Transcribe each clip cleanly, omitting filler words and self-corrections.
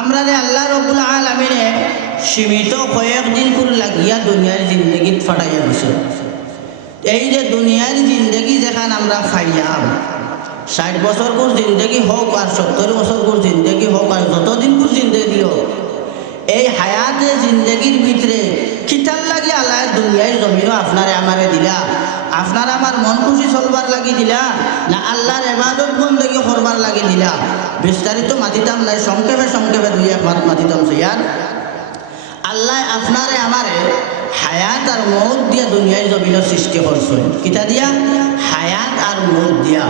আমরা রে আল্লাহ রব্বুল আলামিনে সীমিত কয়েকদিন করে লাগিয়া দুনিয়ার জিন্দগিত ফাটাইয়া দিছে। এই যে দুনিয়ার জিন্দগি যেখানে আমরা ফাইলাম, 60 বছর কোর জিন্দগি হোক আর 70 বছর কোর জিন্দগি হোক আর যতদিন কোর জিন্দগি হোক, এই হায়াতে জিন্দগির ভিতরে কিতার লাগে আল্লাহ দুনিয়ার জমিনও আপনারে আমারে দিলা, আপনার আমার মন খুশি চলবার লাগি দিলা, না আল্লাহর ইবাদত বন্দেগি করবার লাগি দিলা? বিস্তারিত মাতিতাম নাই, সংক্ষেপে দুই এক মাত মাতিতাম ইয়ার। আল্লাহ আপনারে আমারে হায়াত আর মৌত দিয়া দুনিয়ার জমিনের সৃষ্টি করছেন। কিতা দিয়া? হায়াত আর মৌত দিয়া।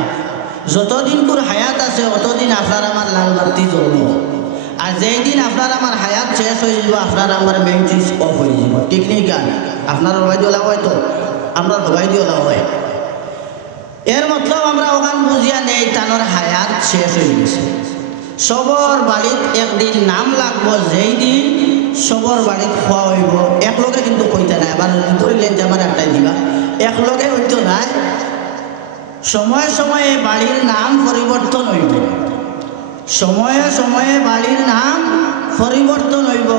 যতদিন কোর হায়াত আছে অতদিন আপনার আমার লাল বাতি জ্বলব, আর যেই দিন আপনার আমার হায়াত শেষ হয়ে যাব আপনার আমার মেইন সুইচ অফ হয়ে যাব। ঠিক নেই গান? আপনার হবাই দিওলা হয় তো, আমরা হবাই দিওলা হয়। এর মতলব আমরা ওখান বুঝিয়া নেই তানোর হায়াত শেষ হয়ে গেছে। সবর বাড়িত একদিন নাম লাগবো, যেই দিন সবর বাড়িত খোয়া হইব। একলগে কিন্তু কইতে নাই, আবার ধরিলেন যে আমার একটাই দিবা, একলগে হইতো নাই। সময়ে সময়ে বাড়ির নাম পরিবর্তন হইব, সময়ে সময়ে বাড়ির নাম পরিবর্তন হইব।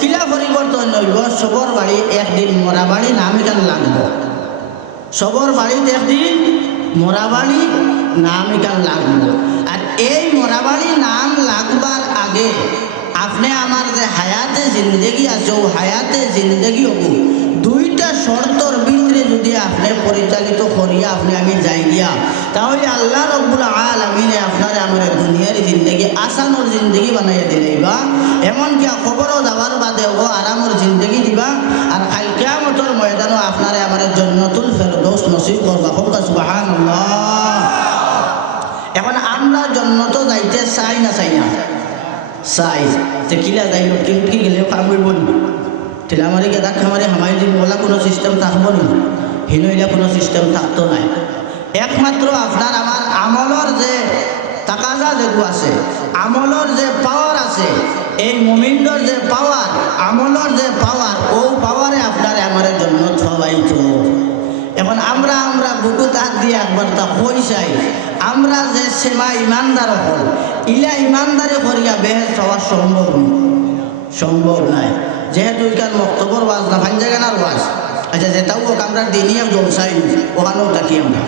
কিলা পরিবর্তন হইব? সবর বাড়ি একদিন মরা বাড়ি নাম এখানে লাগব, সবর বাড়িতে একদিন মরা বাড়ি নাম এখানে লাগব। আর এই মরা বাড়ি নাম লাগবার আগে আপনি আমার যে হায়াতে জিন্দগি আছে, ও হায়াতে জিন্দগি হব দুইটা শর্তর ভিতরে যদি আপনি পরিচালিত করিয়া আপনি আমি যাই গিয়া, তাহলে আল্লাহ রব্বুল আলামিনে আপনার আমার দুনিয়ার জিন্দগি আসানোর জিন্দগি বানাইয়া দিলেইবা। এমনকি খবরও যাওয়ার বাদে ও আরামর জিন্দগি দিবা। আর কাল কিয়ামতের ময়দানও আপনার আমার জান্নাতুল ফেরদৌস নসিব করবা। সুবহানাল্লাহ। এখন আমরা জান্নাত যাইতে চাই না চাই না? চাই। যে কিলা যাইল কি গেলে কাম হইব নি? তেলামারি গেদা খামারি হামাই দিব ওলা কোনো সিস্টেম থাকবো নি? হিনইলা কোনো সিস্টেম থাকতো নাই। একমাত্র আপনার আমার আমলর যে তাকাজা যেগু আছে, আমলর যে পাওয়ার আছে, এই মুমিনর যে পাওয়ার, আমলর যে পাওয়ার, ও পাওয়ারে আপনার আমার জন্য সবাইতো। এখন আমরা বুকু তাক দিয়ে একবার তা পয়সাই আমরা যে সেবা ইমানদার হল, ইলা ইমানদারি করিয়া বেহেশত হওয়া সম্ভব নাই। যেহেতু এখান মক্তবর ওয়াজ না, ভান জায়গানার ওয়াজ। আচ্ছা, যেটাও হোক আমরা দিনিয়া জলসাই ওখানেও থাকি আমরা।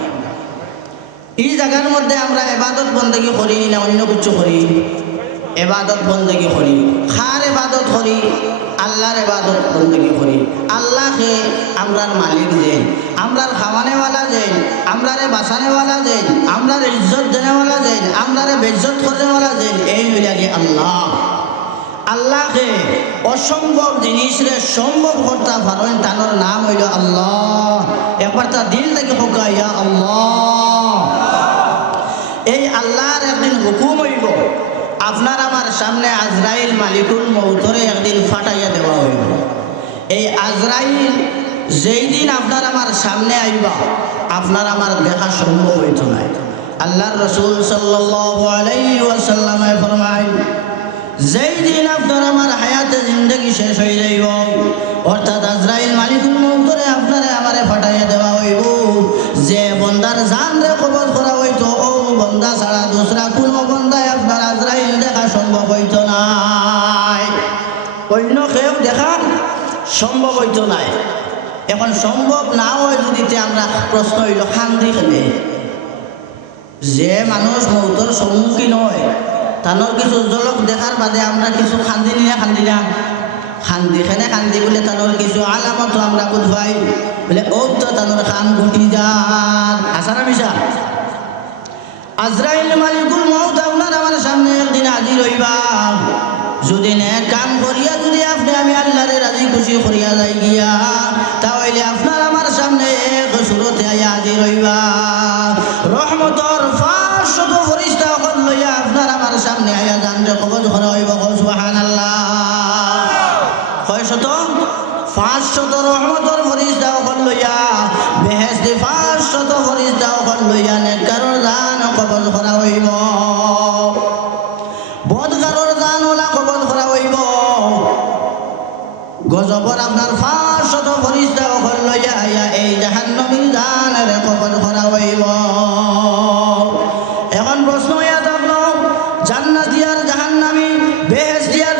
এই জায়গার মধ্যে আমরা এবাদত বন্দেগি করি না অন্য কিছু করি? এবাদত বন্দেগি করি। খার এবাদত করি, আল্লাহর এবাদত বন্দেগি করি। আল্লাহকে আমরার মালিক দেন, আমরার খাওয়ানেওয়ালা দেন, আমরারে বাঁচানেওয়ালা দেন, আমরার ইজ্জত দেনেওয়ালা দেন, আমরারে বেজ্জত করেওয়ালা দেন। এই মিলাগে আল্লাহ। আল্লাহকে অসম্ভব জিনিসরে সম্ভব করতে পারেন, তানোর নাম হইল আল্লাহ। একবার তা দিল থেকে হোকা ইয়া আল্লাহ। এই আল্লাহর একদিন হুকুম হইব, আপনার আমার সামনে আজরাইল মালিকুল মউতরে একদিন ফাটাইয়া দেওয়া হইব। এই আজরাইল যেই দিন আপনার আমার সামনে আইবা, আপনার আমার দেখা সম্ভব হইত নাই। আল্লাহর রাসূল সাল্লাল্লাহু আলাইহি ওয়াসাল্লামে ফরমায়, যেই দিন আপনার আমার হায়াতে জিন্দগি শেষ হয়ে যাইব, অর্থাৎ আজরাইল মালিকুল মউতরে আপনারে আমারে ফাটাইয়া দেওয়া হইব, যে বন্দার জান রে কবজ করা হইতো, ও বন্দা ছাড়া দোসরা কোনো বন্দায় আপনার আজরাইল দেখা সম্ভব হইতো নাই। অন্য কেউ দেখা সম্ভব হইতো নাই। এখন সম্ভব না হয় যদি আমরা প্রশ্ন হইল খান্দি খেলে, যে মানুষ মৌতর সম্মুখীন হয় তানোর কিছু জলক দেখার বাদে আমরা কিছু খান্দি না খান্দি খেনে খান্দি বলে তানোর কিছু আলামত আমরা বুঝবাই বলে ও তো তানোর খান ঘুটি যার আসারা মিশা। আজরাইল মালিকুল মউত আপনার আমার সামনে একদিন হাজির হইবা। যদি নেক কাম করিয়া যদি আপনি আমি আল্লাহরে রাজি খুশি করিয়া যাই গিয়া, তাহলে আপনার আমার সামনে এক সুরতে আইয়া হাজির হইবা। রহমতর 500 ফেরেশতা ওখান লইয়া আপনার আমার সামনে আইয়া জানরে কবজ করা হইব। সুবহানাল্লাহ। কয়শত? 500 রহমতর ফেরেশতা ওখান লইয়া, বেহেশতে 500 ফেরেশতা ওখান লইয়া নেককারর জান কবজ করা হইব, বদকারর জান ওলা কবজ করা হইব। গজবর আপনার 500 ফেরেশতা ওখান লইয়া আইয়া এই জাহান্নামীর জানের কবজ করা হইব। এখন প্রশ্ন ইয়া থাকলো, জান্নাতি আর জাহান্নামী, বেহেশতি আর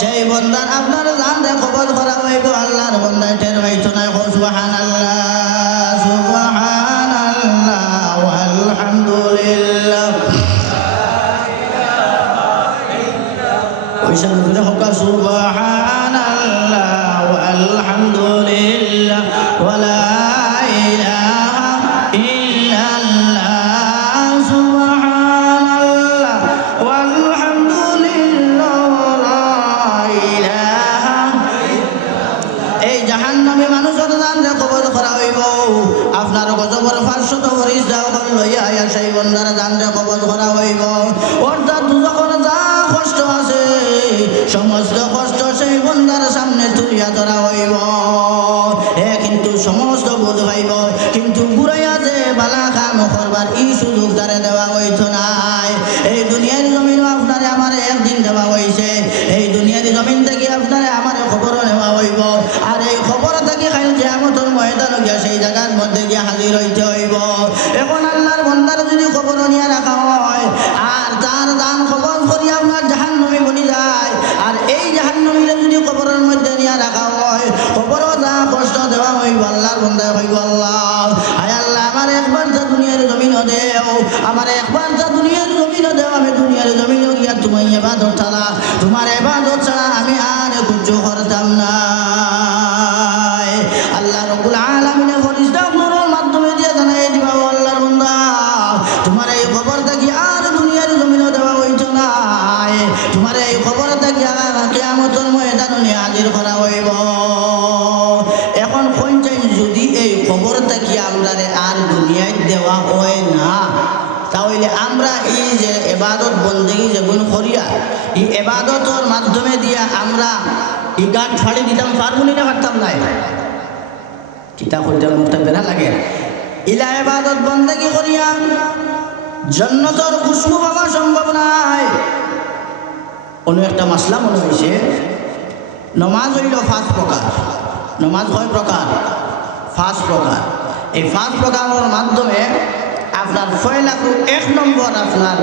সেই বন্দার আপনার জান রে কবজ করা হইব আল্লাহর বন্দায় টের হইতো না সুবহানাল্লাহ সুবহানাল্লাহ আলহামদুলিল্লাহ ওই সামনে হোক সুবহানাল্লাহ আলহামদুলিল্লাহ ওয়ালা আপনার গজবর 500 বরিশ দাও লইয়া আয়া সেই বন্দার জানরে কবজ করা হইব অর্থাৎ দুজখর যা কষ্ট আছে সমস্ত কষ্ট সেই বন্দার সামনে তুলিয়া ধরা হইব কিন্তু সমস্ত বোধ হইব কিন্তু বুড়াইয়া যে বালা কাম করবার এই সুযোগ তারে দেওয়া হইত নাই এই দুনিয়ার জমিন আপনারে আমারে একদিন দেওয়া হইছে এই দুনিয়ার জমিন থেকে আপনারে আমারে খবর নেওয়া হইব আর এই খবর থেকে খাইল যে আমতর ময়দান গিয়া সেই জায়গার মধ্যে গিয়া হাজির হইতে হইব এখন আল্লাহর বন্দার যদি খবর নিয়ে রাখা হয় আর তার দান খবর করি আপনার জাহান্নামী বনি যায় আর এই জাহান্নামীরা যদি খবরের মধ্যে নিয়ে রাখা হয় খবরও যা কষ্ট দেওয়া হইব আল্লাহর বন্দা হইব আল্লাহ হায় আল্লাহ আমার একবার যা দুনিয়ার জমিন দেও আমার একবার যা দুনিয়ার জমিন দেও আমি দুনিয়ার জমিন গিয়া তোমার ইবাদত ছাড়া তোমার ইবাদত ছাড়া আমি আর কিছু করতাম না আল্লাহ রাব্বুল আলামিনের ফরিস্তা নূরের মাধ্যমে দিয়ে জানাই দিবা আল্লাহর বান্দা তোমার এই খবর থাকি আর দুনিয়ার জমিনে দেওয়া হইত না তোমার এই খবর থাকি আর কিয়ামতের ময়দানে নিয়ে হাজির করা হইব এখন পঞ্চায়েত যদি এই খবর থাকি আমরা আর দুনিয়ায় দেওয়া হয় না তাহলে আমরা এই যে ইবাদত বন্দেগী যেগুলো করিয়া এই ইবাদতের মাধ্যমে দিয়া আমরা এই গান ফাড়ি দিতাম পারবো না পারতাম না কিতাব হইতে মুখটা বেড়া লাগে ইলা ইবাদত বন্দেগী করিয়া জান্নাতের খুশবু পাওয়া সম্ভব নাই অন্য একটা মাসলা মনে হয়েছে নমাজ হইল 5 প্রকার নমাজ কয় প্রকার 5 প্রকার এই 5 প্রকারের মাধ্যমে আপনার পয়লা 1 নম্বর আপনার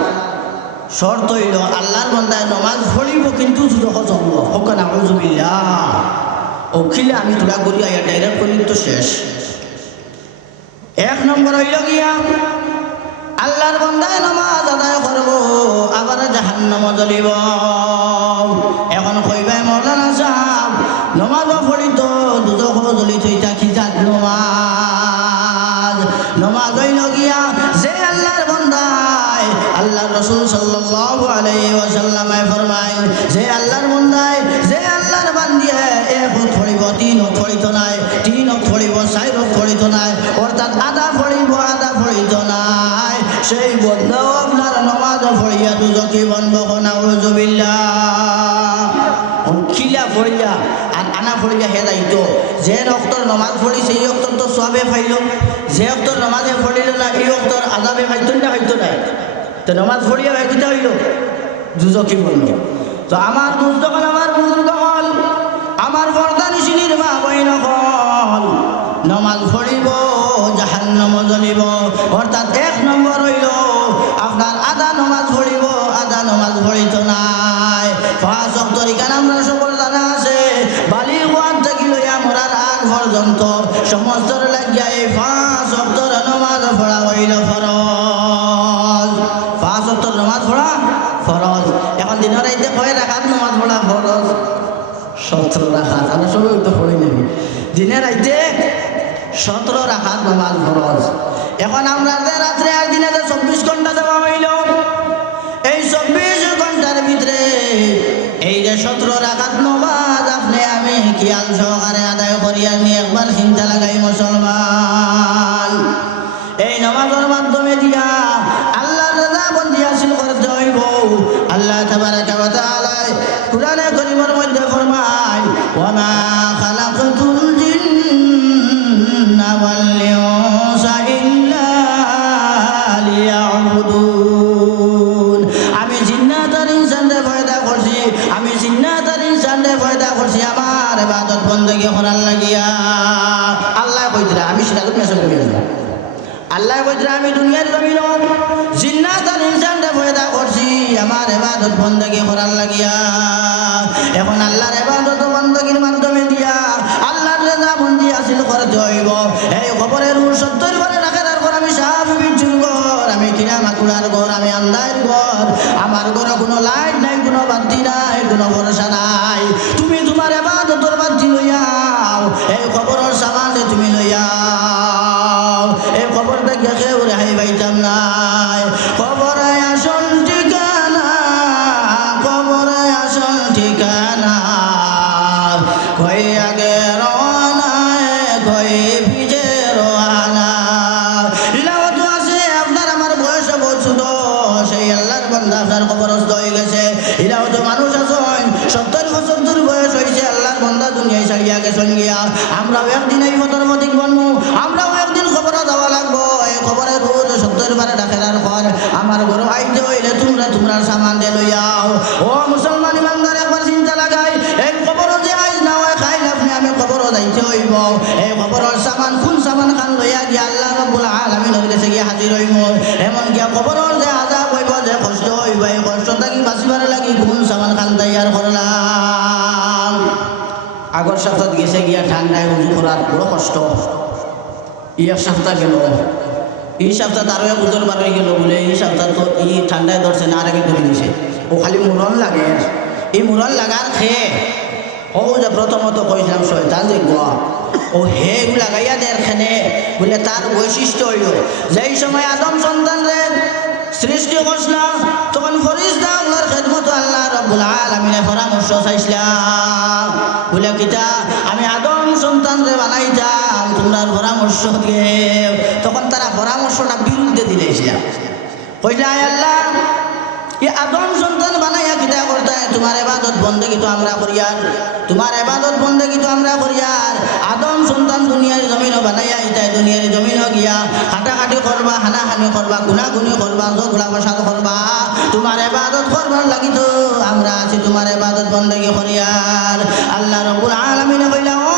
শর্ত হইল আল্লাহর বান্দায় নমাজ পড়িব কিন্তু যখন জন্ম হোক না আউযুবিল্লাহ ওখিলে আমি তোরা করি আয়া ডাইরেক্ট করি তো শেষ 1 নম্বর হইল গিয়া আল্লাহর বান্দায় নামাজ আদায় করব আবার জাহান্নাম জ্বলিব এখন কইবাই মাওলানা সাহেব নামাজ পড়িত দুজখ জ্বলিত ইটা কি জাত নামাজ হইল গিয়া যে আল্লাহর বান্দায় আল্লাহর রাসূল সাল্লাল্লাহু আলাইহি ওয়াসাল্লামে ফরমায় যে আল্লাহর বান্দায় যে আল্লাহর বান্দিয়ে এক পড়িব 3 পড়িত নাই 3 পড়িব 4 পড়িত নাই অর্থাৎ আধা পড়িব আধা পড়িত নাই সেই বন্দাও আপনার নামাজ পড়িয়া দুজকে বন্ধ নাউযুবিল্লাহ খিলা পড়িয়া আর আনা পড়িয়া হে যাইতো যে রক্তর নামাজ পড়ি সেই রক্তর তো সবে পাইল যে রক্তর নামাজে পড়িল না এই রক্তর আযাবে পাইতো না হইতো না তো নামাজ পড়িয়া কিটা হইল দুজকে বন্ধ তো আমার দুষ্ট হল আমার বুজুর্গ হল আমার বর্দানিশিনীর মা বইন হল নামাজ পড়িব জাহান্নাম জ্বলিব অর্থাৎ 1 নম্বর হইল আপনার আধা নামাজ পড়িব আধা নামাজ পড়িত নাই 5 ওয়াক্ত তরিকার আমরা সকল জানা আছে বালিগ ওয়াক্ত থেকে লইয়া মরার আগ পর্যন্ত সমস্ত লাগিয়া এই 5 ওয়াক্তর নামাজ পড়া হইল ফরজ 5 ওয়াক্তর নামাজ পড়া ফরজ এখন দিনের রাইতে কয় রাকাত নামাজ পড়া ফরজ 17 রাকাত আমরা সবাই তো পড়ি নেব দিনের রাইতে 17 রাকাত নামাজ ফরজ এখন আমরা রাত্রে আর দিনে 24 ঘন্টা দেওয়া হইল এই 24 ঘন্টার ভিতরে এই যে 17 রাকাত নামাজ আপনি আমি খেয়াল সহকারে আদায় করিয়া নিয়ে একবার চিন্তা লাগাই মুসলমান এই নামাজের মাধ্যমে দিয়া আল্লাহর রাজা বন্দি হাসিল করতে হইব আল্লাহ তাবারাকা ওয়া তাআলা কুরআনে কারীমের মধ্যে ফরমায় ওয়া মা খালাকতুল জিন্না ওয়াল ইনসা ইল্লা লিয়াবুদুন আমি জিন্নাত আর ইনসানকে পয়দা করছি আমি জিন্নাত আর ইনসানকে পয়দা করছি আমার ইবাদত বندگی করার লাগিয়া আল্লাহ কইতরা আমি সেটা মেসেজ করি আল্লাহ কইতরা আমি দুনিয়ার জমিন জিন্নাত আর ইনসানকে পয়দা করছি আমার ইবাদত বندگی করার লাগিয়া এখন আল্লাহর ইবাদত বندگির মাধ্যমে দিয়া আল্লাহর রাজা বন্দি হাসিল করতে হইব এই কবরের 70 বারে রাখার পর আমি সাফ বিচ্ছুর ঘর আমি কিনা মাকুড়ার ঘর আমি আন্দার ঘর আমার ঘরে কোনো লাইট নাই কোনো বাতি নাই কোনো ভরসা নাই তুমি তোমার ইবাদতের বাতি লইয়াও এই কবরের সামান তুমি লইয়াও এই কবরটা গিয়ে কেউ রেহাই পাইতাম নাই কবরে আসল ঠিকানা কবরে আসল ঠিকানা কই আগে রওনা কই ভিজে রওনা ইলাও তো আছে আপনার আমার বয়স বহুত ছোট সেই আল্লাহর বান্দা আপনার কবরস্থ হয়ে গেছে ইলাও তো মানুষ আছেন 70 বছর দূর বয়স হয়েছে আল্লাহর বান্দা দুনিয়ায় ছাড়িয়া গেছেন গিয়া আমরাও একদিন এই মতর মতিক বনবো আমরাও একদিন খবরে দেওয়া লাগবো এই খবরে রোজ 70 বারে ডাকেরার পর আমার ঘর আইতে হইলে তোমরা সামান দিয়ে লইয়াও ও মুসলমান ইমানদার একবার চিন্তা লাগাই এই খবর যে আইজ না হয় খাইলে আপনি আমি খবরও যাইতে হইব এই খবরের সামান কোন সামান খান লইয়া গিয়া আল্লাহ রাব্বুল আলামিনের কাছে গিয়া হাজির হইব এমন কি খবরের যে আযাব হইব যে কষ্ট হইব এই কষ্ট থাকি বাঁচিবার লাগি কোন সামান খান তৈয়ার করলাম আগর সপ্তাহ গেছে গিয়া ঠান্ডায় উজু করার বড় কষ্ট এক সপ্তাহ গেল এই সপ্তাহ আরো এক উজোর বার হয়ে গেল বলে এই সপ্তাহ তো এই ঠান্ডায় ধরছে না আর আগে ধরে দিছে ও খালি মুরন লাগে এই মুরন লাগার খেয়ে ও যে প্রথমত কইছিলাম শয়তান যে গোয়া ও হে লাগাইয়া দেয় এখানে বলে তার বৈশিষ্ট্য হইল যেই সময় আদম সন্তানদের সৃষ্টি করছিলাম তখন ফরিস্তা আল্লাহর খেদমত আল্লাহ রাব্বুল আলামিনের পরামর্শ চাইছিলাম বলে কিতা আমি আদম সন্তানরে বানাইতাম তোমরা পরামর্শ দিয়ে তখন তারা পরামর্শটা বিরুদ্ধে দিলেছিলাম কইলা আল্লাহ ये आदम सन्तान बनाया किता करता है तुम्हारे इबादत बंदगी तो हमरा करियार तुम्हारे इबादत बंदगी तो हमरा करियार आदम सन्तान दुनियार जमीन बनाया इता दुनियार जमीन गया हाटाहाटी करबा हानाहानी करबा गुनाहगानी करबा झगड़ा फसाद करबा तुम्हारे इबादत करবার লাগি তো আমরা আছি তোমার ইবাদত বندگی করিয়ার আল্লাহ রাব্বুল আলামিন কইলা ও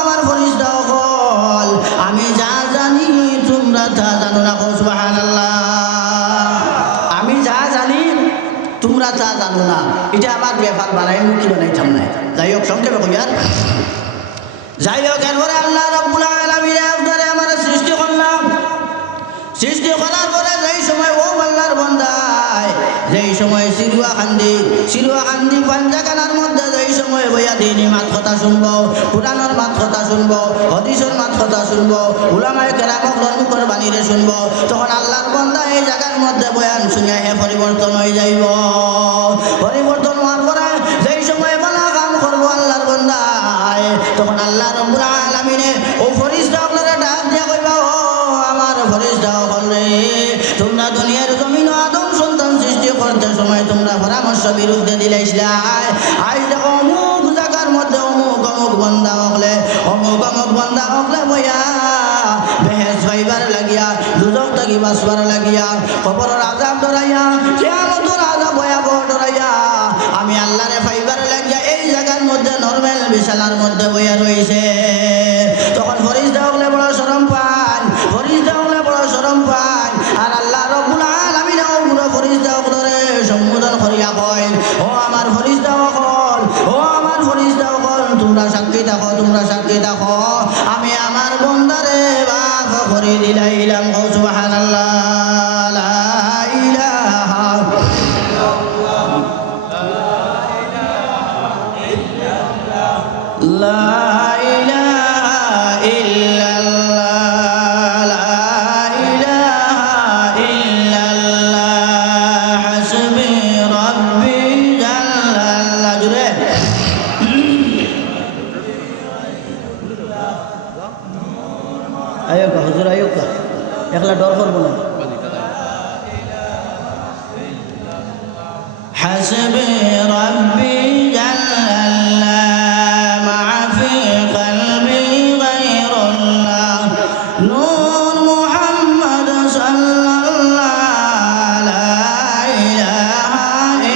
আমার ফেরেশতা সকল আমি যা জানি তোমরা তা জানো না সুবহানাল্লাহ আমি যা জানি তোমরা তা জানো না এটা আমার ব্যাপার বানাই মুখি বানাইতাম না যাই হোক সংক্ষেপে কই আর যাই হোক এরপরে আল্লাহ রাব্বুল আলামিন আপনারে আমার সৃষ্টি করলাম সৃষ্টি করার পরে যেই সময় ও আল্লাহর বান্দায় যেই সময় সিরুয়া খান্দি পাঞ্জাকানার মধ্যে যেই সময় বইয়া দিনী মাত কথা শুনবো পুরানোর মাত কথা শুনবো হদিসের মাত কথা শুনবো উলামায়ে কেরামের মুখের বাণীরে শুনবো তখন আল্লাহর বান্দা এই জায়গার মধ্যে বয়ান শুনে হে পরিবর্তন হয়ে যাইব পরিবর্তন হওয়ার পরে যেই সময় ভালো কাম করবো আল্লাহর বান্দায় তখন আল্লাহ রাব্বুল আলামিনে ও ফেরেশতা আপনারা ডাক দিয়া কইবা ও আমার ফেরেশতা বলে তোমরা দুনিয়ার জমিন আদম সন্তান সৃষ্টি করতে সময় তোমরা পরামর্শ বিরুদ্ধে দিলেছিলা আজ দেখো অমুক জায়গার মধ্যে অমুক বান্দা হকলে বইয়া বেহেশত পাইবার লাগিয়া দুজক থাকি বাঁচবার লাগিয়া কবরের আযাব ডরাইয়া কিয়ামতের আযাব ভয়াবহ ডরাইয়া আমি আল্লাহরে পাইবার লাগিয়া এই জায়গার মধ্যে নরমাল বিশালার মধ্যে বইয়া রয়েছে তখন ফেরেশতা হকলে বড় শরম পায় আর আল্লাহ রাব্বুল আলামিন ও পুরো ফেরেশতা হকলে সম্বোধন করিয়া কয় ও আমার ফেরেশতা হকল তোমরা সাক্ষী থাকো আমি আমার বান্দারে মাফ করে দিলাম সুবহানাল্লাহ লা ইলাহা ইল্লাল্লাহ হাসবি রাব্বি জাল্লাল্লাহ জুড়ে আয়োগা হুজুর আয়োগা একলা ডর করবো না হাসবি রাব্বি জাল্লাল্লাহ মা ফি কলবি গায়রুল্লাহ নূর মুহাম্মদ সাল্লাল্লাহ লা ইলাহা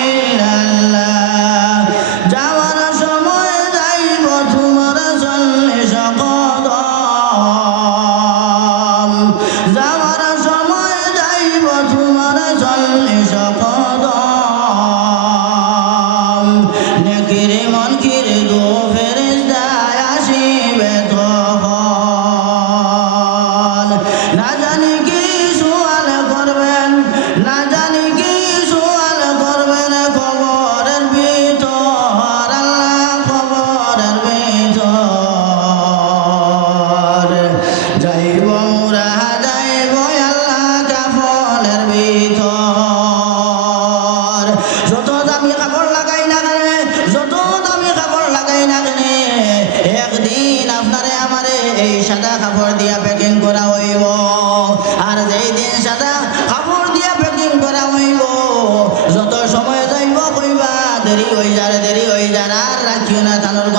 ইল্লাল্লাহ যাওয়ার সময় যাইব তোমার চল্লিশ কদম যাওয়ার সময়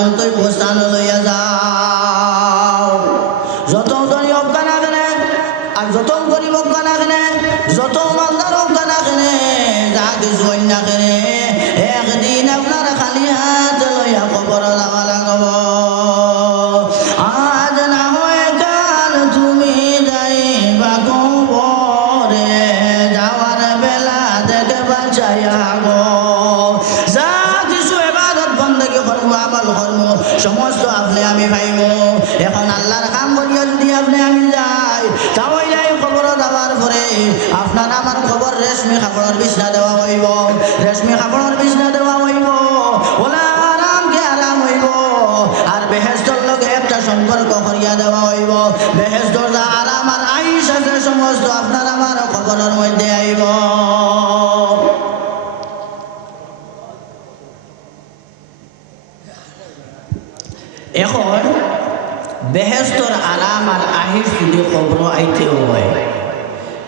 পর্যন্ত প্রস্থান লইয়া যাও। যত ধনী হোক না কেন আর যত গরিব হোক না কেন, যত মালদার হোক না কেন, যা কিছু হই না কেন, একদিন আপনার খালি হাত লইয়া কবর যাওয়া লাগব। আজ না হয় কাল তুমি যাইবা কবরে, যাওয়ার বেলা দেখবা চাইয়া গো। যা কিছু ইবাদত বন্দেগী করব, আমল করব, সমস্ত আপনি আমি পাইব। এখন আল্লাহর কাম করিয়া যদি আপনি আমি যাই, তাহলে খবর দেওয়ার পরে আপনার আমার খবর রেশমি কাপড়ের বিছনা দেওয়া হইব, রেশমি কাপড়ের বিছনা দেওয়া হইব, ওলা আরামকে আরাম হইব। আর বেহেশতর লগে একটা সম্পর্ক করিয়া দেওয়া হইব। বেহেশতর যা আরাম আর আইস আছে সমস্ত আপনার আমার খবরের মধ্যে আইব। এখন বেহেশতর আরাম আর আহিস যদি খবর আইতে হয়,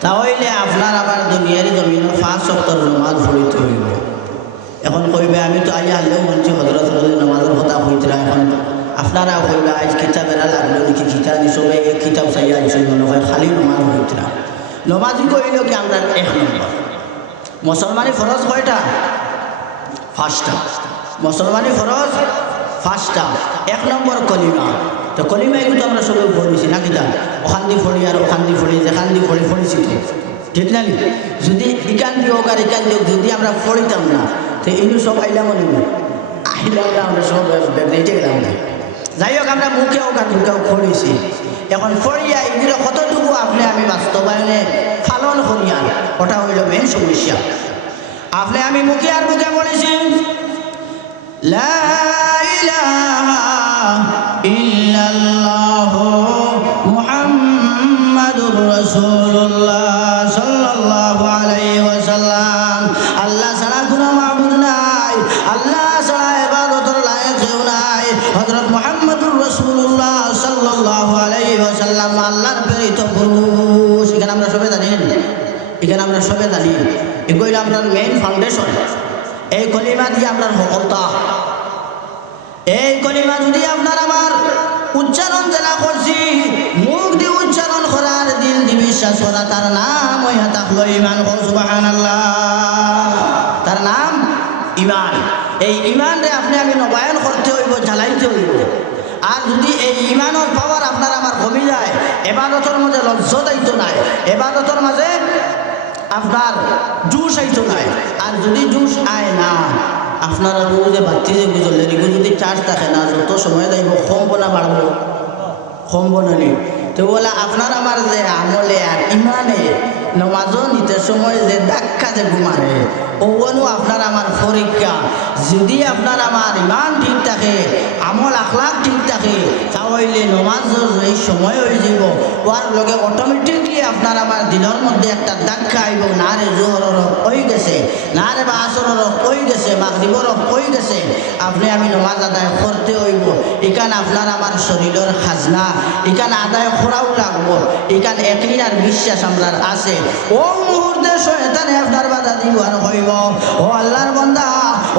তাহলে আপনার আবার দুনিয়ার জমিন 5 ওয়াক্ত নামাজ পড়িতে হইব। এখন কইবে আমি তো আজ আল্লাহ মঞ্চে হজরত নামাজের কথা হইতরা, এখন আপনারা কইবে আজ কিতাবেরা লাগলো নাকি, কিতাব সবাই এক কিতাব চাইয়া আইসই মনে হয় খালি নামাজ হইতরা। নামাজই কইল কি আমরা 1 নম্বর। মুসলমানি ফরজ কয়টা? 5টা। মুসলমানি ফরজ 5টা। 1 নম্বর কলিমা। তো কলিমা এগুলো আমরা সবাই পড়েছি না কিতা, ওখান্দি ফড়ি আর ওখান্দি ফড়ি, যেখান্দি ফড়ি ফড়িছি তো, ঠিক না? যদি ইকান দিওক আর ইকান দিওক যদি আমরা ফড়িতাম না, তো এগুলো সব আইলাম আহিলাম না, আমরা সব বেড়ে গেলাম না। যাই হোক, আমরা মুখেও গান মুখেও ফড়িছি। এখন ফড়িয়া এগুলো কতটুকু আপনি আমি বাস্তবায়নে পালন করিয়া, ওটা হইল মেন সমস্যা। আপনি আমি মুখে আর মুখে বলেছি লা ইলাহা ইল্লাল্লাহু মুহাম্মাদুর রাসূলুল্লাহ সাল্লাল্লাহু আলাইহি ওয়াসাল্লাম। আল্লাহ ছাড়া কোনো মাবুদ নাই, আল্লাহ ছাড়া ইবাদতের লায়েক কেউ নাই। হযরত মুহাম্মাদুর রাসূলুল্লাহ সাল্লাল্লাহু আলাইহি ওয়াসাল্লাম আল্লাহর প্রেরিত পুরুষ। এখানে আমরা সবাই জানি, এখানে আমরা সবাই জানি, এগুলো আমরা মেইন ফাউন্ডেশন। এই কলিমা দিয়ে আপনার সফলতা। এই কলিমা যদি আপনার আমার উচ্চারণ যারা করছি, মুখ দিয়ে উচ্চারণ করার, দিল দিয়ে বিশ্বাস করা, তার নাম হইয়া থাকলো ইমান। সুবহানাল্লাহ, তার নাম ইমান। এই ইমানরে আপনি আমি নবায়ন করতে হইব, জ্বালাইতে হইব। আর যদি এই ইমানের পাওয়ার আপনার আমার কমে যায়, ইবাদতের মাঝে লজ্জত আইতো নাই, ইবাদতের মাঝে আপনার জুস আইতো নাই। আর যদি জুস আয় না, আপনারা যে বাতি যে বুঝলে এগুলো যদি চার্জ থাকে না, যত সময় যাইব কমবো না বাড়বো, কমবো নালি। তো বলে আপনার আমার যে আমলে আর ইমানে নমাজও নিতে সময় যে ধাক্কা যে ঘুমারে, ওনো আপনার আমার পরীক্ষা। যদি আপনার আমার ইমান ঠিক থাকে, আমল আখলাক ঠিক থাকে, তাহলে নমাজ এই সময় হয়ে যাব, ওর লগে অটোমেটিকলি আপনার আমার দিনের মধ্যে একটা ধাক্কা আইব। না রে জোহর হয়ে গেছে, না রে বা আসর হয়ে গেছে, মাগরিবর হয়ে গেছে, আপনি আমি নমাজ আদায় করতে হইব। এখানে আপনার আমার শরীরের খাজনা, এখানে আদায় করাও লাগবো। এখানে একই আর বিশ্বাস আমরা আছে। ও মুহূর্তে শয়তানে আপনার বাধা দিব আর হইব, ও আল্লাহর বান্দা,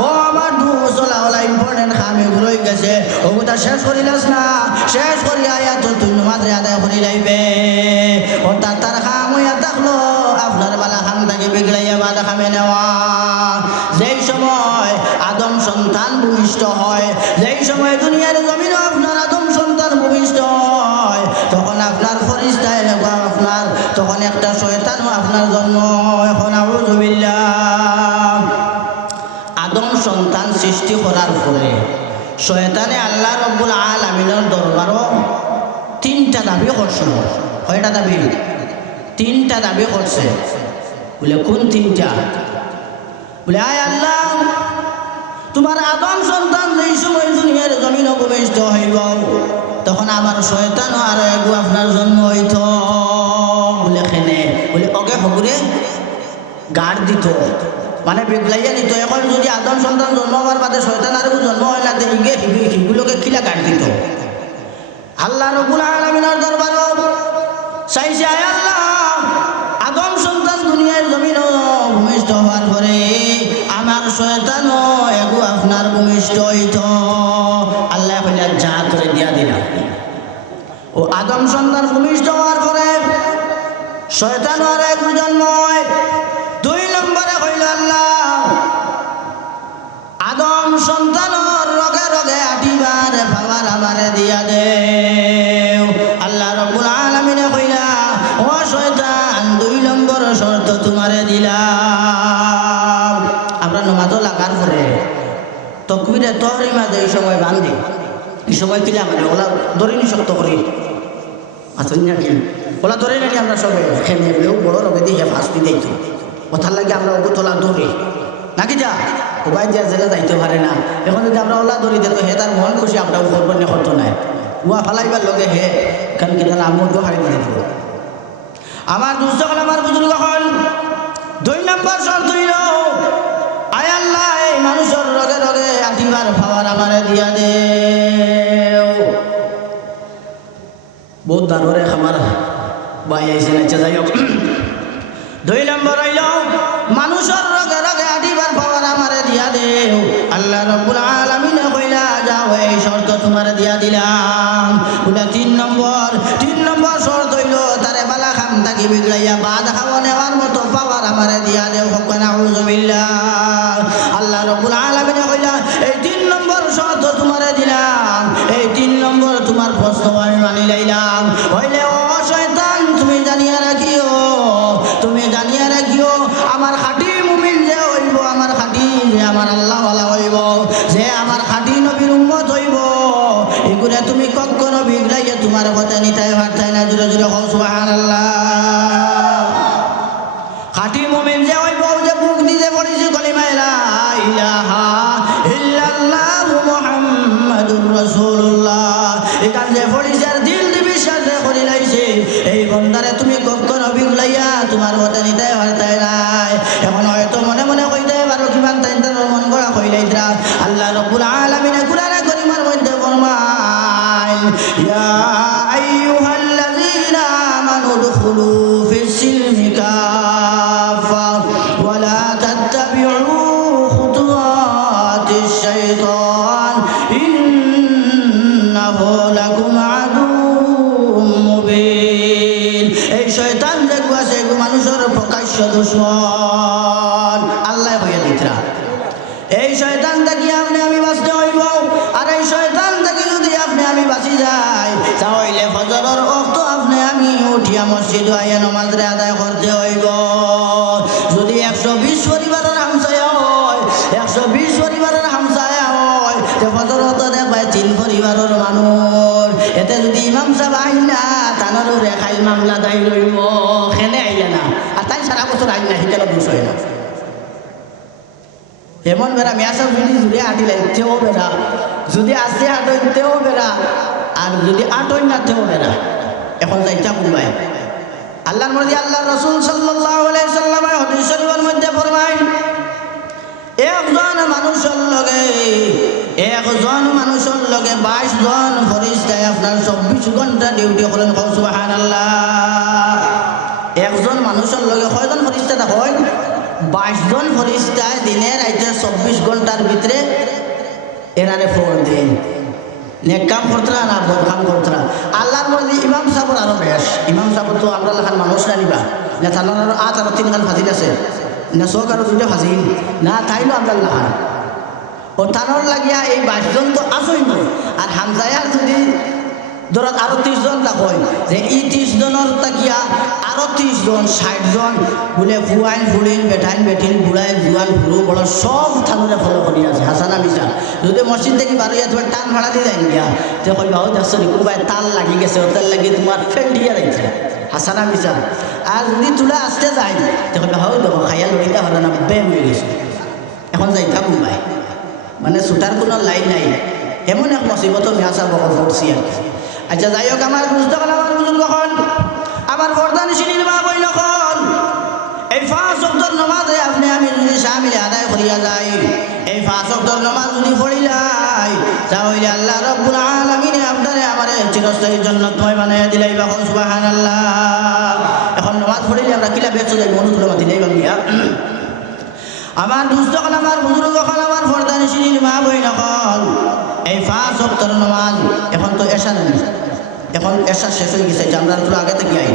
ও আমার দুসলা হলা ইম্পর্টেন্ট কাম এগুলো হয়ে গেছে, ওগুলা শেষ করিলাস না, শেষ করিয়া আয়াত তুই নমাজে আদায় করি লাইবে। ও তার কাম হইয়া থাকলো আপনার বালা খান থেকে বিগড়াইয়া বাধা খামে নেওয়া। যেই সময় আদম সন্তান ভূমিষ্ঠ হয়, যেই সময় দুনিয়ার জমিনে আপনার আদম সন্তান ভূমিষ্ঠ হয়, তখন আপনার ফরিস্তায় আপনার, তখন একটা শয়তানও আপনার জন্ম। এখন আউযু বিল্লাহ, আদম সন্তান সৃষ্টি করার পরে শয়তানে আল্লাহ রব্বুল আলামিনের দরবারও 3টা দাবি করছিল। কয়টা দাবি? 3টা দাবি করছে। বলে কোন 3টা? বলে আয় আল্লাহ, তোমার আদম সন্তান যেই সময় দুনিয়ার জমিন ভূমিষ্ঠ হইব, তখন আমার শয়তানও আরো একটু আপনার জন্ম হইত। বলে খেনে, বলে ওকে হগুরে গাড় দিত, মানে বিগলাইয়া নিত। এখন যদি আদম সন্তান জন্ম হওয়ার বাদে শয়তান আর জন্ম হয় না, দেখিগে হিগুলোকে খিলা গাড় দিত। আল্লাহ রাব্বুল আলামিনের দরবারও চাইছে, আয় আল্লাহ, আদম সন্তান দুনিয়ার জমিন ভূমিষ্ঠ হওয়ার পরে আমার শয়তানও এগু আপনার ভূমিষ্ঠ হইত। আল্লাহ কইলা যা করে দিয়া দিলাম। ও আদম সন্তান ভূমিষ্ঠ হওয়ার পরে শয়তান আর এক জন্ম হয়। 2 নম্বরে হইল আল্লাহ আদম সন্তানর রগে রগে আটিবার ভাবার আমারে দিয়া দেও। আল্লাহ রব্বুল আলামিনে কইলা ও শয়তান 2 নম্বর শর্ত তোমারে দিলাম। আমরা নামাজও লাগার পরে তকবীরে তহরিমা এই সময় বান্ধি, এই সময় কিনে আমাদের ওলা দরিনি শক্ত করি আসুন নাকি ওলা ধরে নাকি আমরা সবে খেলে বড় রবে দিয়ে ফাঁসটি দিত কথার লাগে আমরা ওগো তোলা ধরি নাকি যা উপায় দিয়া জেলে যাইতে পারে না। এখন যদি আমরা ওলা ধরি দিত হে তার মন খুশি আমরা করবো না করতো নাই উয়া ফালাইবার লগে হে কারণ কি তাহলে আমি উঠবো হারিয়ে দিয়ে দিব। আমার দুস্থ হল আমার বুজুর্গ হল 2 নম্বর শর্ত হইল আয় আল্লাহ এই মানুষের রগে রগে আটিবার খাবার আমারে দিয়া দেও। বহুত দারুরে আমার ভাই আইসে নাচা যাই হোক। 2 নম্বর হইল মানুষের রগে রগে আটিবার খাবার আমারে দিয়া দেও। আল্লাহ রব্বুল আলামিন কইলা যাও এই শর্ত তোমারে দিয়া দিলাম। বলে 3 নম্বর শর্ত হইল তারে বালা খাম থাকি বিগড়াইয়া বাদ খাওয়া নেওয়ার মতো পাওয়ার আমারে দিয়া দেও। নাউযুবিল্লাহ। আল্লাহ রব্বুল আলামিন কইলা এই 3 নম্বর শর্ত তোমারে দিলাম, এই 3 নম্বর তোমার প্রশ্ন আমি মানি লাইলাম। হইলে ও শয়তান তুমি জানিয়া রাখিও, তুমি জানিয়া রাখিও আমার খাঁটি মুমিন যে হইব, আমার খাঁটি যে আমার আল্লাহ ওয়ালা হইব, যে আমার খাঁটি নবীর উম্মত হইব, এগুলা তুমি কখনো বিগড়াইয়া তোমার কথা নিতাই পারতাই না। জোরে জোরে হও সুবহানাল্লাহ। খাঁটি মুমিন যে হইব যে বুক দিতে পড়েছে কলিমা লা ইলাহা ইল্লাল্লাহু মুহাম্মাদুর রাসূলুল্লাহ, এখান যে পড়েছে আর দিল দিয়ে বিশ্বাস করে লাইছে, এই বন্দারে তুমি কখনো বিগড়াইয়া তোমার কথা নিতাই পারতাই নাই। এখন হয়তো মনে মনে কইতে পারো কিমান তাই মন করা কইলাইতরা। আল্লাহ রাব্বুল আলামিন কুরআনে কারীমের মধ্যে ফরমায় ইয়া আইয়ুহাল্লাযীনা আমানু দুখুলু ফিস সিলমি কাফা ওয়া লা তাত্তাবিউ খুতুওয়াতিশ শাইতান ইন্নাহু লাকুম আদুউম মুবিন। এই শয়তান দেখবো আছে মানুষের প্রকাশ্য দুশমন। আল্লাহ হইয়া দিতরা এই শয়তান থেকে আপনি আমি বাঁচতে হইব। আর এই শয়তান থেকে যদি আপনি আমি বাঁচি যাই তাহলে ফজরের ওয়াক্ত আপনি আমি উঠিয়া মসজিদ আইয়া নামাজ আদায় করতে হইব। যদি 120 পরিবারের হামসায়া হয়, 120 পরিবারের হামসায়া হয়, তো ফজরত দেখবাই 3 পরিবারের মানুষ। এতে যদি ইমাম সাহেব আইন না তানারও রেখাইল মামলা দায়ী রইব, খেলে আইলে না আর তাই সারা বছর আইন না, সেটা দোষ হয় না। এমন বেড়া মেয়াসা যদি জুড়ে আটিলে তেও বেড়া, যদি আসতে আটই তেও বেড়া, আর যদি আটই না তেও বেড়া। এখন যাইতা বুঝবাই আল্লাহর মর্জি আল্লাহ রাসূল সাল্লাল্লাহু আলাইহি সাল্লাম হাদিস শরীফের মধ্যে ফরমায় একজন মানুষের লগে 22 জন ফেরেশতা আপনার 24 ঘন্টা ডিউটি করেন। সুবহানাল্লাহ। একজন মানুষের লগে কয়জন ফেরেশতা হয়? 22 জন ফেরেশতা দিনে রাতে 24 ঘন্টার ভিতরে এরারে ফোন দেন। নেক কাম করতরা না বদ কাম করতরা। আল্লাহর মর্জি ইমাম সাহেবের আরো বেশ। ইমাম সাহেব তো আমরা লেখান মানুষ না নিবা না, তার আর 3 গান ফাজিল আছে না, 100 কারো 2টা ফাজিল না, তাইলো আমরা লেখান ও তানোর লাগিয়া এই 22 জন তো আসই না। আর হামজায়ার যদি ধরো আরো 30 জন হয় যে এই 30 জনের তাকিয়া আরো 30 জন 60 জন বলে ফুয়াইন ফুড়িন বেঠাইন বেঠিন বুড়াই জুয়ান বুড়ো বড় সব থানুরে ফলো করি আছে হাসানা মিশা। যদি মসজিদ থেকে বারোয়া তোমার টান ভাড়া দিয়ে যাই গিয়া তো কই বাবু দেখছো নি কোনবাই তাল লাগি গেছে, ও তাল লাগি তোমার ফেল দিয়া রয়েছে হাসানা মিশা। আর যদি তুলা আসতে যায় তো কই বাবু দেখো খাইয়া লড়িতে পারে না, বেম হয়ে গেছে। এখন যাইতা কোনবাই মানে ছুটার কোনো লাইন নাই, এমন এক মুসিবত মেয়াসার বকর পড়ছি আর। আচ্ছা যাই হোক আমার বুঝতে পারলাম আমার বুঝুন কখন আমার বর্দানি সিনির মা বই নখন এই 5 ওয়াক্তের নামাজে আপনি আমি যদি শামিলে আদায় করিয়া যাই, এই 5 ওয়াক্তের নামাজ যদি পড়িলাই তাহলে আল্লাহ রাব্বুল আলামিন আপনারে আমারে চিরস্থায়ী জান্নাতময় বানাইয়া দিলাই। বাখন সুবহানাল্লাহ। এখন নামাজ পড়িলে আমরা কিলা বেঁচে যাই মনুত নামাজ দিলাই বাংলা। আমার দুস্থ হল আমার বুজুর্গ হল আমার বর্দানি সিনির মা বই নখন এই 5 ওয়াক্তের নামাজ এখন তো এশা নেই, এখন এশা শেষ হয়ে গেছে, আমরা একটু আগে থেকে আই।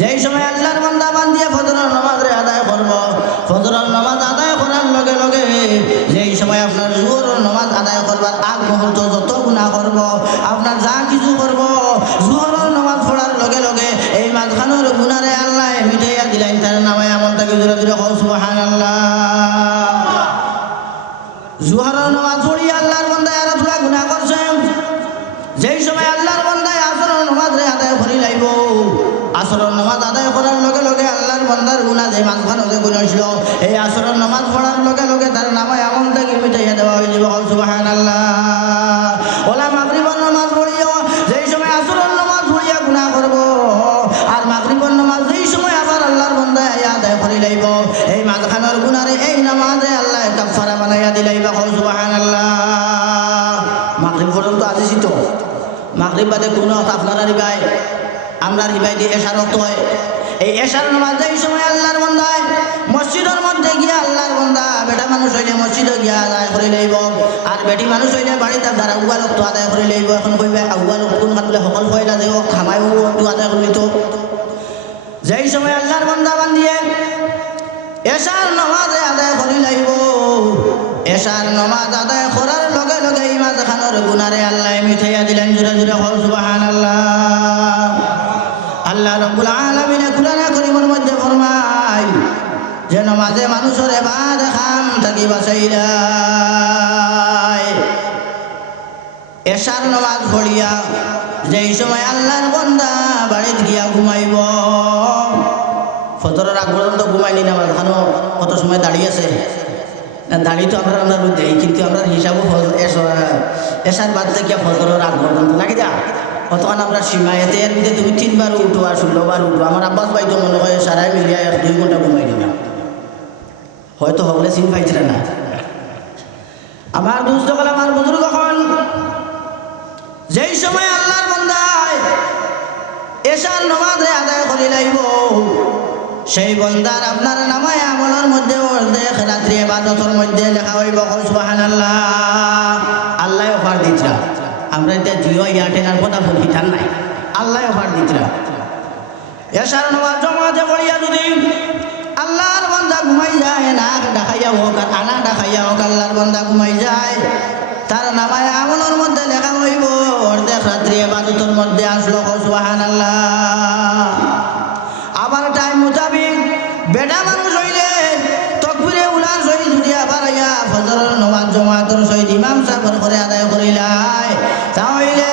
যেই সময় আল্লাহর বান্দা বান্দিয়ে ফজরের নামাজ আদায় করব, ফজরের নামাজ আদায় করার লগে লগে যেই সময় আপনার জোহরের নামাজ আদায় করবার আগ মুহূর্ত যত গুনাহ করব, আপনার যা কিছু করব, জোহরের নামাজ পড়ার লগে লগে এই মাঝখানের গুনারে আল্লাহ মিটাইয়া দিলেন, তার নামে আমল থেকে জোরে জোরে কও সুবহানাল্লাহ। জোহরের নামাজ পড়ি আল্লাহর বান্দা আর তোলা গুনাহ করছে, যেই সময় আল্লাহর বান্দায় আসরের নামাজ আদায় করি লাইব, আসরের নামাজ আদায় করার লগে লগে আল্লাহর বান্দার গুনাহ যে মাঝখানে গুনাহ ছিল, এই আসরের নামাজ পড়ার লগে লগে তার নামে আমল থেকে মিটাইয়া দেওয়া হয়ে যাবে সুবহানাল্লাহ। ওলা মাগরিবের নামাজ পড়িও, যেই সময় আসরের নামাজ পড়িয়া গুনাহ করব, আর মাগরিবের নামাজ যেই সময় আবার আল্লাহর বান্দা আদায় করি লাইব, এই মাঝখানের গুনারে এই নামাজে আল্লাহ কাফারা বানাইয়া দিলাইবা সুবহানাল্লাহ। মাগরিব পর্যন্ত আসিছি তো, মাগরিব বাদে কোনো আপনারা রিবাই আমরা রিবাই দিয়ে এশার রক্ত হয়। এই এশার নামাজ এই সময় আল্লাহর বান্দায় মসজিদের মধ্যে গিয়া আল্লাহর বান্দা বেটা মানুষ হইলে মসজিদে গিয়া আদায় করে লইব, আর বেটি মানুষ হইলে বাড়িতে যারা উয়া রক্ত আদায় করে লইব। এখন কইবে আউয়া রক্ত কোন কাটলে সকল ফয়লা দেব খামাই একটু আদায় করে নিত। যেই সময় আল্লাহর বান্দা বান্দিয়ে এশার নামাজ আদায় করে লইব, এশার নামাজ আদায় করার লগে লগে এই মাঝখানের গুনারে আল্লাহ মিঠাইয়া দিলেন, জোরে জোরে কও সুবহানাল্লাহ। আল্লাহ রাব্বুল আলামিন কুরআনে কারীমের মধ্যে ফরমায় যে নামাজে মানুষের এবাদ খাম থাকি বাঁচাইলাই। এশার নামাজ পড়িয়া যেই সময় আল্লাহর বান্দা বাড়িতে গিয়া ঘুমাইব, ফজরের আগ পর্যন্ত ঘুমাইনি, নামাজ খানো কত সময় দাঁড়িয়ে আছে, দাঁড়িয়ে তো আমরা আমরা দেই, কিন্তু আমরা হিসাবও এশার বাদ থেকে ফজরের আগ পর্যন্ত নাকি যা কতক্ষণ আমরা সীমা এতে এর মধ্যে তুমি 3 বার উঠো আর 16 বার উঠো। আমার আব্বাস ভাই তো মনে হয় সারাই মিলিয়া 1-2 ঘন্টা ঘুমাই দিলাম, হয়তো হলে চিন পাইছিল না। আমার দুস্থ কাল আমার বুজুর্গ হন, যেই সময় আল্লাহর বান্দায় এশার নামাজ আদায় করে লাইব, সেই বান্দার আপনার নামায় আমলের মধ্যে অর্ধেক রাত্রি ইবাদতের মধ্যে লেখা হইব সুবহানাল্লাহ। আল্লাহ অফার দিতরা, আমরা এটা জিও এয়ারটেল আর ভোডাফোন হিটার নাই, আল্লাহ অফার দিতরা। এশার নামাজ জমাতে পড়িয়া যদি আল্লাহর বান্দা ঘুমাই যায়, না দেখাইয়া হোক আর আনা দেখাইয়া হোক, আল্লাহর বান্দা ঘুমাই যায়, তার নামায় আমলের মধ্যে লেখা হইব অর্ধেক রাত্রি ইবাদতের মধ্যে আসলো সুবহানাল্লাহ। আবার টাইম মোতাবিক বেটা মানুষ হইলে তকবীরে উলার সহিত যদি আবার আইয়া ফজরের নামাজ জমাতের সহিত ইমাম সাহেবের করে আদায় করিলাই, তাহলে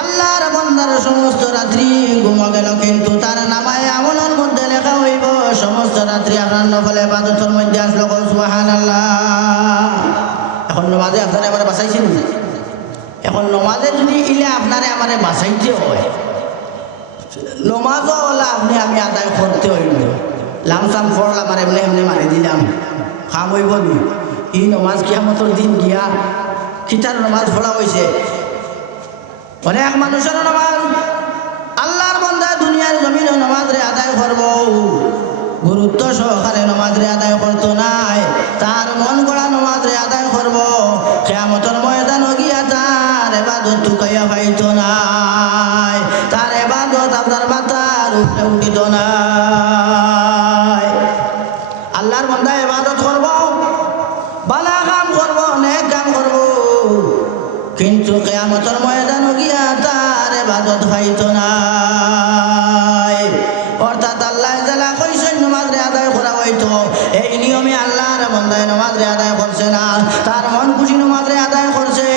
আল্লাহর বান্দার সমস্ত রাত্রি ঘুমা গেল, কিন্তু তার নামায় আমলের মধ্যে লেখা হইব সমস্ত রাত্রি আপনার নফল ইবাদতের মধ্যে আসলো সুবহানাল্লাহ। এখন নামাজে আপনারা আমার বাঁচাইছেন, এখন নমাজে যদি ইলে আপনারে আমারে বাঁচাইতে হয়, নমাজও হলে আপনি আমি আদায় করতে হইব। লামসাম পড়লাম আর এমনি এমনি মারি দিলাম, খাম হইব নি? ই নমাজ কিয়ামতের দিন গিয়া কিতার নমাজ পড়া হয়েছে। অনেক মানুষের নমাজ আল্লাহর বান্দা দুনিয়ার জমিনে নমাজ রে আদায় করব, গুরুত্ব সহকারে নমাজ রে আদায় করতো নাই, তার মন গড়া নমাজ রে আদায় করব, কিয়ামতের ময়দান গিয়া তার ইবাদত টুকাইয়া পাইতো নাই, তার ইবাদত আপনার মাথার উপরে উঠিত নাই। আল্লাহর বান্দা ইবাদত করব, ভালো কাম করব, নেক কাম করব, কিন্তু কিয়ামতের ময়দান গিয়া তার ইবাদত পাইতো নাই। অর্থাৎ আল্লাহ যারা কইছেন নামাজ রে আদায় করা হইতো, এই নিয়মে আল্লাহর বান্দায় নামাজ রে আদায় করছে না, তার মন খুশি নামাজ রে আদায় করছে,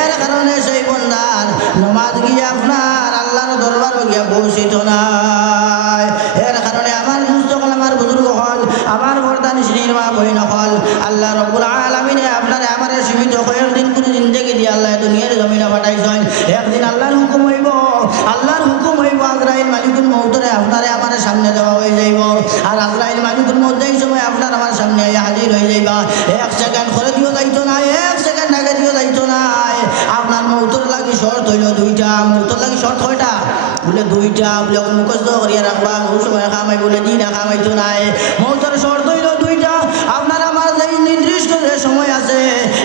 এর কারণে সেই বান্দার নামাজ গিয়ে আপনার আল্লাহর দরবার গিয়া পৌঁছিত নাই। এর কারণে আমার দুস্থ হল, আমার বুজুর্গ হল, আমার বর্দান শ্রীর মা বই নকল, আল্লাহ রব্বুল আলামিনে আপনারে আমারে সীমিত কয়েকদিন কোন জিন্দেগি দিয়ে আল্লাহ দুনিয়ার জমিনে পাঠাইছেন। একদিন আল্লাহর হুকুম হইব, আল্লাহর হুকুম হইব, আজরাইল মালিকুল মউতরে আপনারে আমারে সামনে দেওয়া হয়ে যাইব, আর আজরাইল মালিকুল মউত যেই সময় আপনার আমার সামনে আইয়া হাজির হয়ে যাইবা, 1 সেকেন্ড করে দিও যাইতো না, 1 সেকেন্ড আগে দিও যাইতো না। আপনার মউতর লাগি শর্ত হইল 2টা, মউতর লাগি শর্ত কয়টা? বলে 2টা, বলে মুখস্থ করিয়া রাখবা, বহু সময় কামাই বলে দিন কামাইতো নাই। মউতর শর্ত হইল 2টা, আপনার আমার যেই নির্দিষ্ট সময় আছে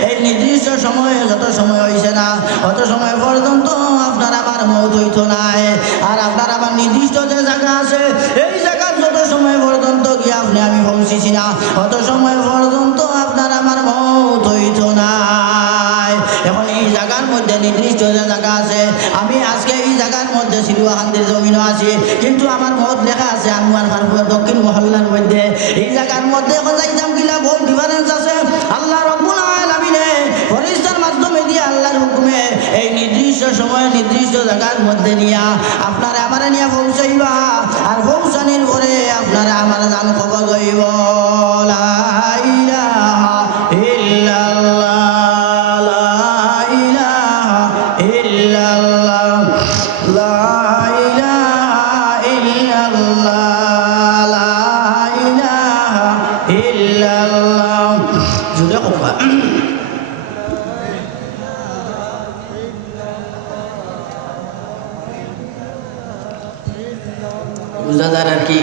এই নির্দিষ্ট সময়ে যত সময় হয়েছে না অত সময় পর্যন্ত আপনার আমার মৌত হইতো নাই। আর আপনার আমার নির্দিষ্ট যে জায়গা আছে এই জায়গার যত সময় পর্যন্ত গিয়ে আপনি আমি পৌঁছেছি না অত সময় পর্যন্ত আপনার আমার মৌত হইতো নাই। এখন এই জায়গার মধ্যে নির্দিষ্ট যে জায়গা আছে আমি আজকে এই জায়গার মধ্যে সিলুয়াখান্দির জমিনও আছি কিন্তু আমার মত লেখা আছে আনোয়ার ফারুকের দক্ষিণ মহল্লার মধ্যে। এই জায়গার মধ্যে এখন যাইতাম কিলা বহুত ডিফারেন্স আছে। আল্লাহ রাব্বুল আলামিনে ফেরেশতার মাধ্যমে দিয়ে আল্লাহর হুকুমে এই নির্দিষ্ট সময়ে নির্দিষ্ট জায়গার মধ্যে নিয়া আপনারা আমারে নিয়ে পৌঁছাইবা আর পৌঁছানির পরে আপনারা আমার জান কবর হইব। লা ইলাহা ইল্লাল্লাহ লা ইলাহা ইল্লাল্লাহ লা ইলাহা ইল্লাল্লাহ লা ইলাহা ইল্লাল্লাহ। জুড়ে কথা বুঝাদার আর কি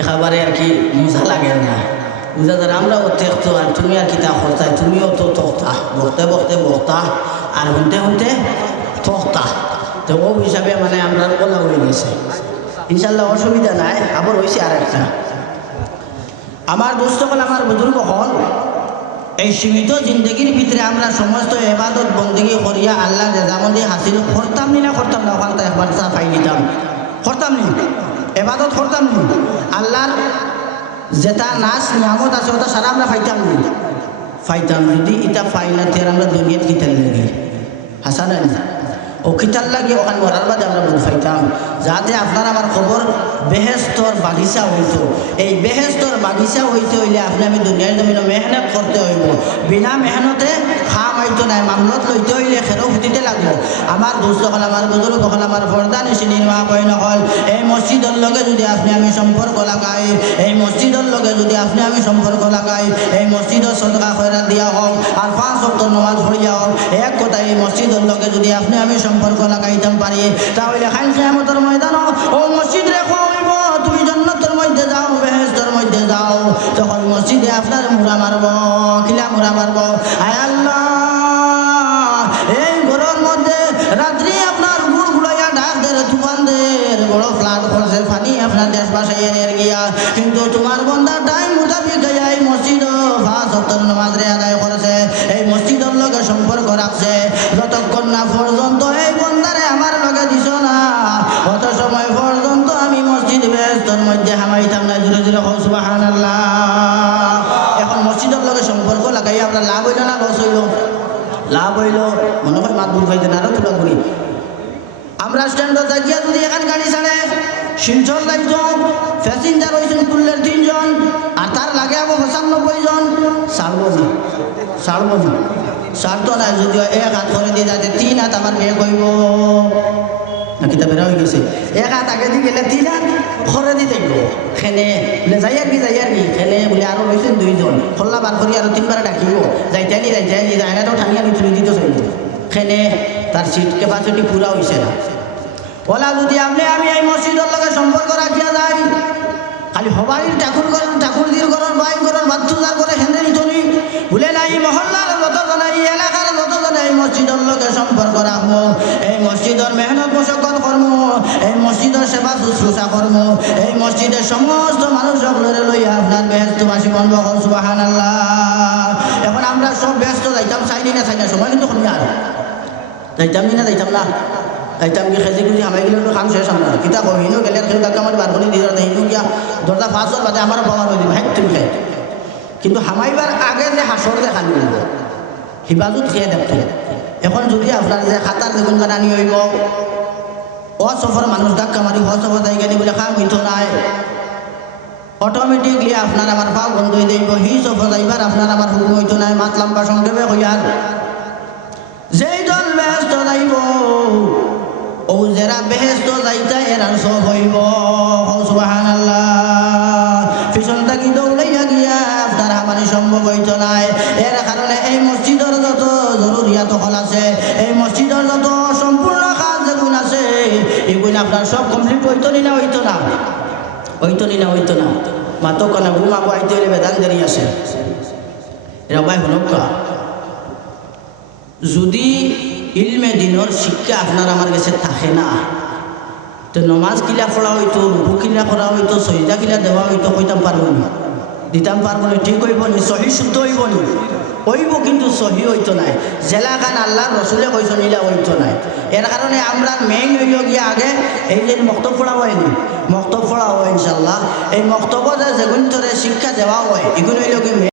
একেবারে আর কি মজা লাগে না বুঝাদার আমরাও দেখতো আর তুমি আর কিতা করতা তুমিও তো তখতা বকতে বকতে বক্তা আর শুনতে শুনতে তখতা তো ও হিসাবে মানে আমরা বলা হয়ে গেছে। ইনশাল্লাহ অসুবিধা নাই। আবার হয়েছে আর একটা আমার দোস্ত হল আমার বুজুর্গ হল এই সীমিত জিন্দগির ভিতরে আমরা সমস্ত এবাদত বন্দেগী করিয়া আল্লাহ রেজামন্দি হাসিল করতাম নি না করতাম না ওখান থেকে একবার চা পাই নিতাম করতাম নি এবাদত করতাম নি আল্লাহর যেটা নাচ নিয়ামত আছে ওটা সারা আমরা ফাইতাম নি ফাইতাম যদি এটা ফাই না তের আমরা দুনিয়াত কিতাল লাগি হাসা না ও কিতাল লাগে ওখানে মরার বাদে আমরা বুঝ ফাইতাম যাতে আপনার আমার খবর বেহেস্তর বাগিচা হইতো। এই বেহেস্তর বাগিচা হইতে হইলে আপনি আমি দুনিয়ার জমিনে মেহনত করতে হইব। বিনা মেহনতে খাম হইতো নাই মামলত লইতে হইলে খেরো ফুটিতে লাগবো। আমার দোস্ত হল আমার বুজুর্গ হল আমার বরদান এসিনির মা বই নহল এই মসজিদের লগে যদি আপনি আমি সম্পর্ক লাগাই এই মসজিদের লগে যদি আপনি আমি সম্পর্ক লাগাই এই মসজিদের সদকা খয়রাত দিয়া হোক আর 5 ওয়াক্ত নামাজ পড়িয়া হোক এক কথা এই মসজিদের লগে যদি আপনি আমি সম্পর্ক লাগাইতাম পারি তাহলে খাইল কিয়ামতের ময়দান ও মসজিদ রেখো হইব তুমি জান্নাতের মধ্যে যাও বেহেশতের মধ্যে যাও তখন মসজিদে আপনার মুরা মারব কিলা মুরা মারব আয় আল্লাহ এই ঘরের মধ্যে রাত্রি আপনার গুড় গুড়াইয়া ডাক দের তুফানদের বড় ফ্লাড করছে পানি আপনার দেশ বাসায় এনে গিয়া কিন্তু তোমার বন্দার টাইম মোতাবিক এই মসজিদ 5 ওয়াক্ত নামাজ রে আদায় করেছে এই মসজিদের লগে সম্পর্ক রাখছে যতক্ষণ না পর্যন্ত এই বন্দারে আমার লগে দিছ না অত সময় পর্যন্ত আমি মসজিদ বেহেশতের মধ্যে হামাইতাম না। জোরে জোরে হোক সুবহানাল্লাহ। এখন মসজিদের লগে সম্পর্ক লাগাই আপনার লাভ হইল না লস হইল? লাভ হইল। মনে হয় মাত বুঝ হইতে না আরো তুলা করি আমরা স্ট্যান্ডে থাকিয়া যদি এখান গাড়ি ছাড়ে শিলচর যাইত প্যাসেঞ্জার হয়েছেন তুললের 3 জন আর তার লাগে আবো 95 জন ছাড়বো না ছাড়বো না ছাড়তো না যদিও 1 হাত করে দিয়ে যাতে 3 হাত আমার মেয়ে কইব নাকি তা বেড়া হয়ে গেছে 1 হাত আগে দিয়ে গেলে 3 হাত করে দিয়ে দেখবো খেলে বলে যাই আর কি খেলে বলে আরো রয়েছেন 2 জন খোল্লা বার করি আরো 3 বার ডাকিব যাইতেনি জায়গাটাও ঠানিয়া তুলে দিতে চাইব খেলে তার সিট ক্যাপাসিটি পুরা হয়েছে না। ওলা যদি আপনি আমি এই মসজিদের লগে সম্পর্ক রাখিয়া যাই খালি হবাইর ঠাকুর দিয়ে করার বাইন করার বাচ্চুদার করে হেঁদে নিতনি ভুলে নাই মহল্লার যতজন এই এলাকার যতজন এই মসজিদের লগে সম্পর্ক রাখবো এই মসজিদের মেহনত মশক্কত কর্ম এই মসজিদের সেবা শুশ্রূষা কর্ম এই মসজিদের সমস্ত মানুষ সকলের লইয়া আপনার বেহেশতবাসী বনব সুবহানাল্লাহ। এখন আমরা সব ব্যস্ত যাইতাম চাইনি না সময় কিন্তু কমি আর যাইতাম না যাইতাম গিয়ে খেজি খুঁজি হামাই গেলে কাম শেষ আমরা কিতা কো হিনু গেলে খেলে তাকে আমার বার করে দিয়ে হিনু গিয়া দরজা 5 জন বাদে আমার বাবার হয়ে দিবে তুমি খাই কিন্তু হামাইবার আগে যে হাসর দেখা নিব হিফাজত খেয়ে দেখতো। এখন যদি আপনার যে খাতার দেখুন কানি হইব অসফর মানুষ ধাক্কা মারি অসফর জায়গা নি বলে কাম হইতো নাই অটোমেটিকলি আপনার আমার পাও বন্ধ হয়ে যাইব হি সফর যাইবার আপনার আমার হুকুম হইতো নাই মাত লম্বা সংক্ষেপে হইয়ার যেই দল ব্যস্ত যাইব ও যারা বেহেশত যাইতা এরা সব হইব সুবহানাল্লাহ। পিছন থাকি দৌড়াইয়া গিয়া আপনার আমানি সম্ভব হইতো নাই। এর কারণে এই মসজিদের যত জরুরিয়াত হল আছে এই মসজিদের যত সম্পূর্ণ কাজ যেগুলো আছে এগুলো আপনার সব কমপ্লিট হইতো নি না হইতো না মাতো কানা ঘুমাবো আইতে হইলে বেদান দেরি আছে রবাই হলকা যদি ইলমে দিনর শিক্ষা আপনার আমার কাছে থাকে না তো নমাজ কিলা করা হইতো রুকু কিলা করা হইতো সজদা কিলা দেওয়া হইতো কইতাম পারবো না দিতাম পারবো না ঠিক হইব নি সহি শুদ্ধ হইব নি হইব কিন্তু সহি হইতো নাই জেলা খান আল্লাহ রসুলে কইসন ইলা হইতো নাই এর কারণে আমরা মেইন হইল গিয়ে আগে এই যে মক্তব পড়া হয়নি মক্তব পড়া হয় ইনশাল্লাহ এই মক্তব্য যেগুন শিক্ষা দেওয়া হয় এগুলো হইল গিয়ে